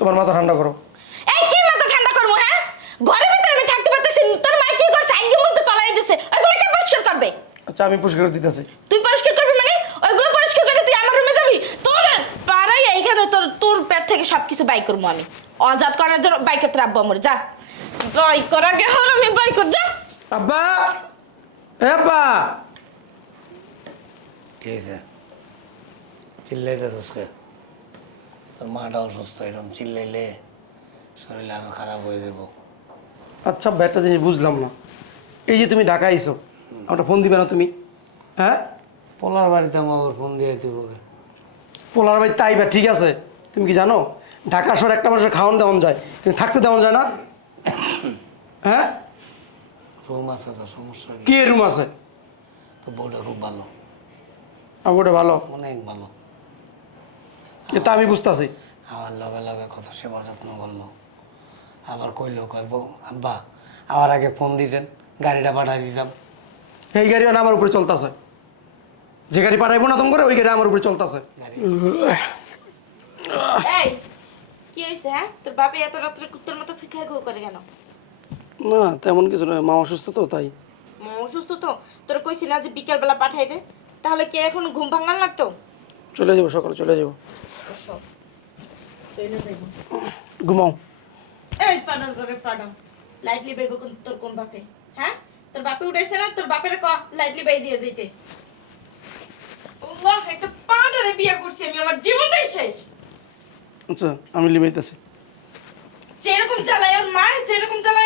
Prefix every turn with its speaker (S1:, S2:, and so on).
S1: তোমার মাথা ঠান্ডা করো।
S2: এই কি মাথা ঠান্ডা করবো? হ্যাঁ, ঘরের ভিতরে আমি থাকতে পারতেছি না। তোর মা কি করছে? আগে মধ্যে তলাই দিছে। ওইগুলো কে পরিষ্কার করবে?
S1: আচ্ছা আমি পরিষ্কার করে দিতেছি।
S2: তুই পরিষ্কার করবি মানে? ওইগুলো পরিষ্কার করে তুই আমার রুমে যাবি? তোর পাড়াই এইখানে তোর পেট থেকে সবকিছু বাই করবো আমি। অজাত করার জন্য বাই করতে রাখবো আমার। যা বাই করা গে হল, আমি বাই কর। যা
S1: আব্বা, এ আব্বা।
S3: কি হয়েছে? চিল্লাইতেছিস কে? তোর মাটা অসুস্থ, এরকম চিল্লাইলে শরীর আরো খারাপ হয়ে যাব।
S1: আচ্ছা আব্বা, একটা জিনিস বুঝলাম না। এই যে তুমি ঢাকা আইছো, আমাকে ফোন দিবে না তুমি? হ্যাঁ,
S3: পোলার বাড়িতে আমার আবার ফোন দিয়ে দিব।
S1: পোলার ভাই তাইবা ঠিক আছে, তুমি কি জানো ঢাকা শহর একটা মানুষের খাওয়ান দেওয়ান যায় কিন্তু থাকতে দেওয়ান যায় না? হ্যাঁ,
S3: রুম আছে তো, সমস্যা কি?
S1: কি রুম আছে?
S3: তো বউটা খুব ভালো,
S1: আমার ওটা ভালো,
S3: অনেক ভালো।
S1: এটা আমি বুঝতেছি।
S3: আমার লগে লগে কত সেবা যত্ন করলো। আবার কইলো, কয় বউ আব্বা আমার আগে ফোন দিতেন, গাড়িটা পাঠাই দিতাম।
S1: এই গাড়ি না আমার উপরে চলতেছে, যে গাড়ি পাঠাইবো না তুমি করে ওই গাড়ি আমার উপরে চলতেছে।
S3: গাড়ি
S2: এই কি হইছে? হ্যাঁ, তোর বাপে এত রাত্রে কুত্তার মতো ফিকায় গো করে কেন?
S1: না তেমন কিছু নয়, মা অসুস্থ তো তাই।
S2: অসুস্থ তো? তোর কইছি না যে বিকাল বেলা পাঠাই দে? তাহলে কি এখন ঘুম ভাঙান লাগতো?
S1: চলে যাবো, সকালে চলে যাবো। ঘুমাও।
S2: এই পাডার করে পাডা লাইটলি বাইব কোন তোর কোন বাপে? হ্যাঁ, তোর বাপে উঠাইছে না? তোর বাপের ক লাইটলি বাই দিয়ে যাইতে। আল্লাহ, একটা পাডারে বিয়ে করছি আমি, আমার জীবনটাই শেষ।
S1: আচ্ছা আমি লিবাইতেছি।
S2: যেরকম চালায় ওর মা, যেরকম চালায়